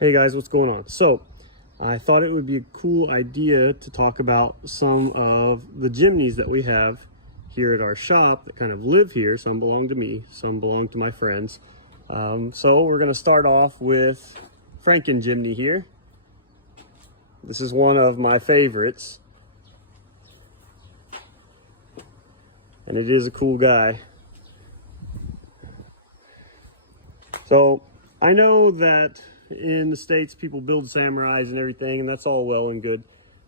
Hey guys, what's going on? So I thought it would be a cool idea to talk about some of the Jimnys that we have here at our shop that kind of live here. Some belong to me, some belong to my friends. So we're going to start off with FrankenJimny here. This is one of my favorites, and it is a cool guy. So I know that in the States people build Samurais and everything, and that's all well and good,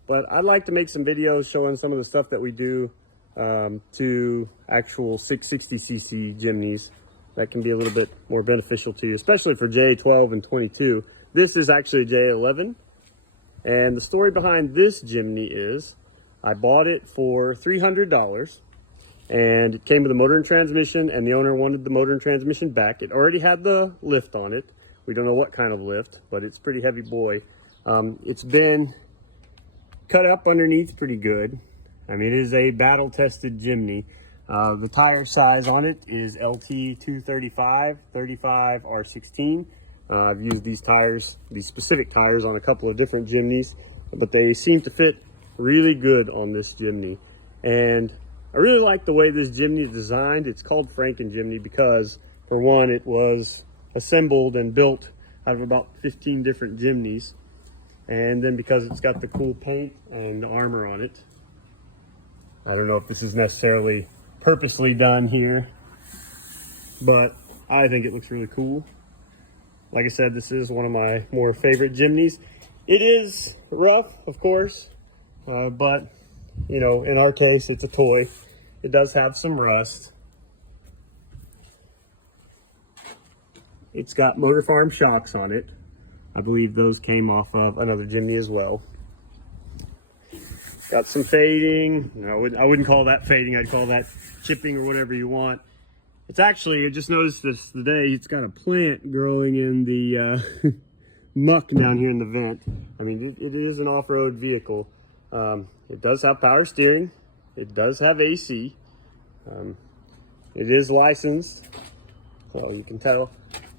but I'd like to make some videos showing some of the stuff that we do to actual 660cc Jimnys that can be a little bit more beneficial to you, especially for J12 and 22. This is actually a J11, and the story behind this Jimny is I bought it for $300, and it came with a motor and transmission, and the owner wanted the motor and transmission back. It already had the lift on it. We don't know what kind of lift, but it's a pretty heavy boy. It's been cut up underneath pretty good. I mean, it is a battle-tested Jimny. The tire size on it is LT 235, 35 R16. I've used these tires, these specific tires, on a couple of different Jimnys, but they seem to fit really good on this Jimny. And I really like the way this Jimny is designed. It's called FrankenJimny because, for one, it was assembled and built out of about 15 different Jimnys, and then because it's got the cool paint and the armor on it. I don't know if this is necessarily purposely done here, but I think it looks really cool. Like I said, this is one of my more favorite Jimnys. It is rough, of course, but you know, in our case, it's a toy. It does have some rust. It's got Motor Farm shocks on it. I believe those came off of another Jimny as well. Got some fading. No, I wouldn't call that fading. I'd call that chipping or whatever you want. It's actually, I just noticed this today, it's got a plant growing in the muck down here in the vent. I mean, it is an off-road vehicle. It does have power steering. It does have AC. It is licensed, so you can tell.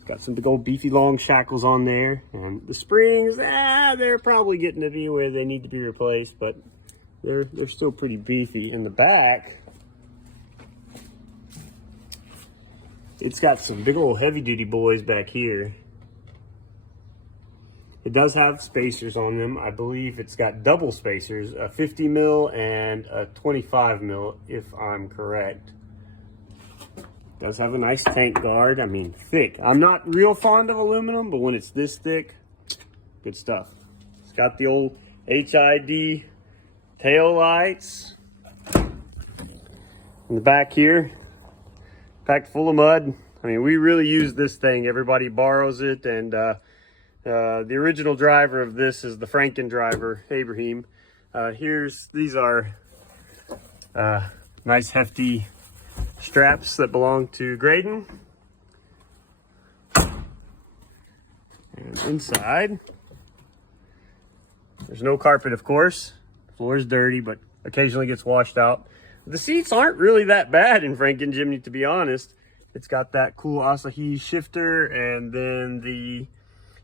Got some big old beefy long shackles on there, and the springs, they're probably getting to be where they need to be replaced, but they're still pretty beefy. In the back, it's got some big old heavy duty boys back here. It does have spacers on them. I believe it's got double spacers, a 50 mil and a 25 mil, if I'm correct. Does have a nice tank guard. I mean, thick. I'm not real fond of aluminum, but when it's this thick, good stuff. It's got the old HID tail lights. In the back here, packed full of mud. I mean, we really use this thing. Everybody borrows it, and the original driver of this is the Franken driver, Abraham. These are nice hefty straps that belong to Graydon. And inside, there's no carpet, of course. The floor is dirty, but occasionally gets washed out. The seats aren't really that bad in FrankenJimny, to be honest. It's got that cool Asahi shifter, and then the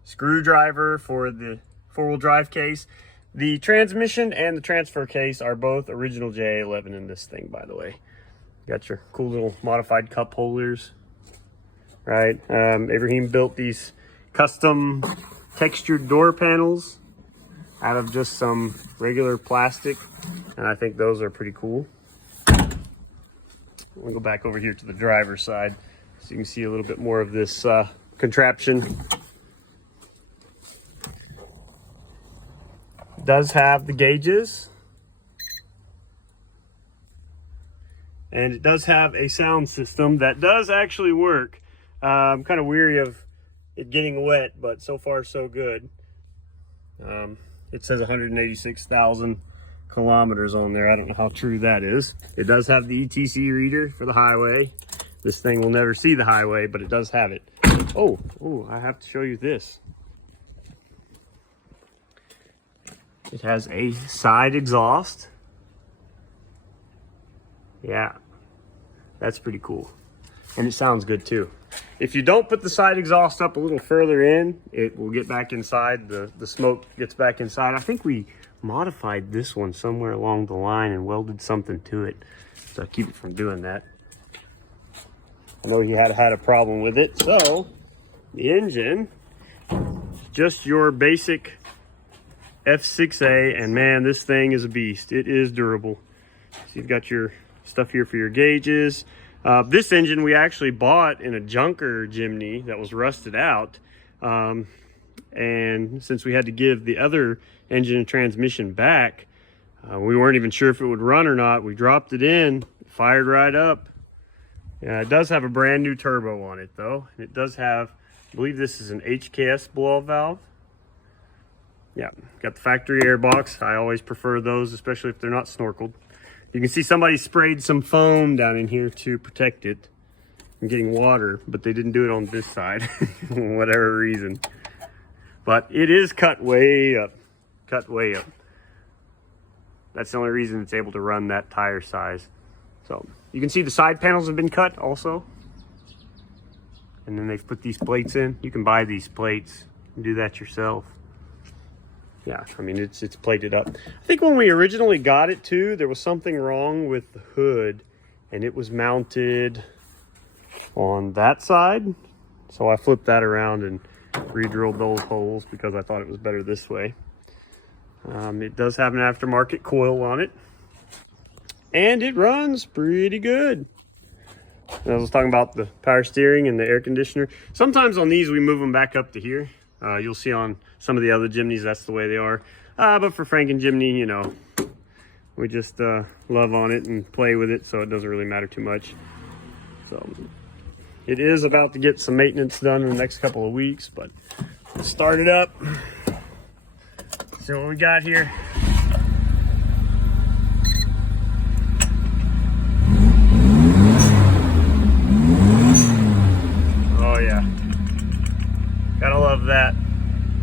screwdriver for the four-wheel drive case. The transmission and the transfer case are both original J11 in this thing, by the way. Got your cool little modified cup holders, right? Abraham built these custom textured door panels out of just some regular plastic, and I think those are pretty cool. We'll go back over here to the driver's side so you can see a little bit more of this contraption. It does have the gauges, and it does have a sound system that does actually work. I'm kind of weary of it getting wet, but so far so good. It says 186,000 kilometers on there. I don't know how true that is. It does have the ETC reader for the highway. This thing will never see the highway, but it does have it. Oh, I have to show you this. It has a side exhaust. Yeah, that's pretty cool. And it sounds good too. If you don't put the side exhaust up a little further in, it will get back inside. The smoke gets back inside. I think we modified this one somewhere along the line and welded something to it to keep it from doing that. I know he had a problem with it. So the engine, just your basic F6A, and man, this thing is a beast. It is durable. So you've got your stuff here for your gauges. This engine we actually bought in a junker Jimny that was rusted out. And since we had to give the other engine and transmission back, we weren't even sure if it would run or not. We dropped it in, fired right up. Yeah, it does have a brand new turbo on it though. It does have, I believe this is an HKS blow-off valve. Yeah, got the factory air box. I always prefer those, especially if they're not snorkeled. You can see somebody sprayed some foam down in here to protect it from getting water, but they didn't do it on this side for whatever reason. But it is cut way up, cut way up. That's the only reason it's able to run that tire size. So you can see the side panels have been cut also. And then they've put these plates in. You can buy these plates and do that yourself. Yeah, I mean, it's plated up. I think when we originally got it too, there was something wrong with the hood and it was mounted on that side. So I flipped that around and re-drilled those holes because I thought it was better this way. It does have an aftermarket coil on it and it runs pretty good. And I was talking about the power steering and the air conditioner. Sometimes on these, we move them back up to here. You'll see on some of the other Jimnys, that's the way they are. But for FrankenJimny, you know, we just love on it and play with it, so it doesn't really matter too much. So it is about to get some maintenance done in the next couple of weeks, but let's start it up. See what we got here. Oh yeah. Gotta love that.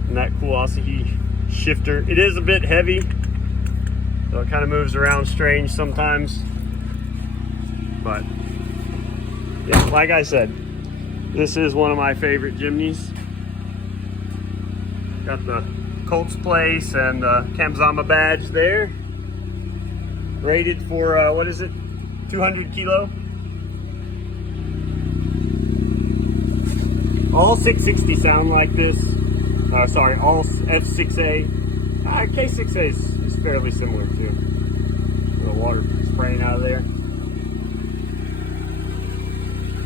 And that cool Aussie shifter. It is a bit heavy, so it kind of moves around strange sometimes. But yeah, like I said, this is one of my favorite Jimnys. Got the Colts Place and the Kamzama badge there. Rated for, what is it? 200 kilo. All 660 sound like this. Sorry, all F6A. K6A is fairly similar too. The water spraying out of there.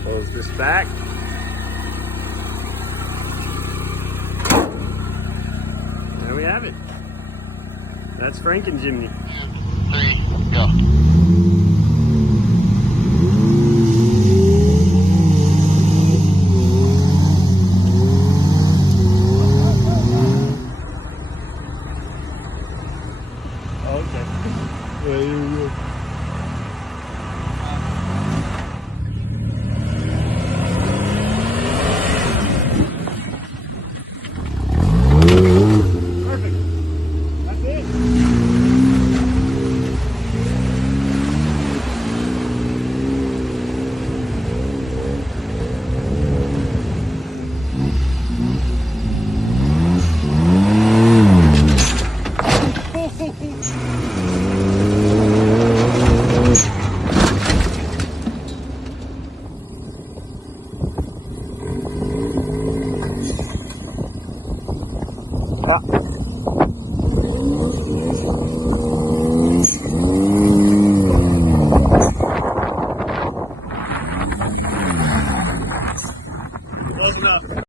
Close this back. There we have it. That's FrankenJimny. 2, 3, go. Yeah.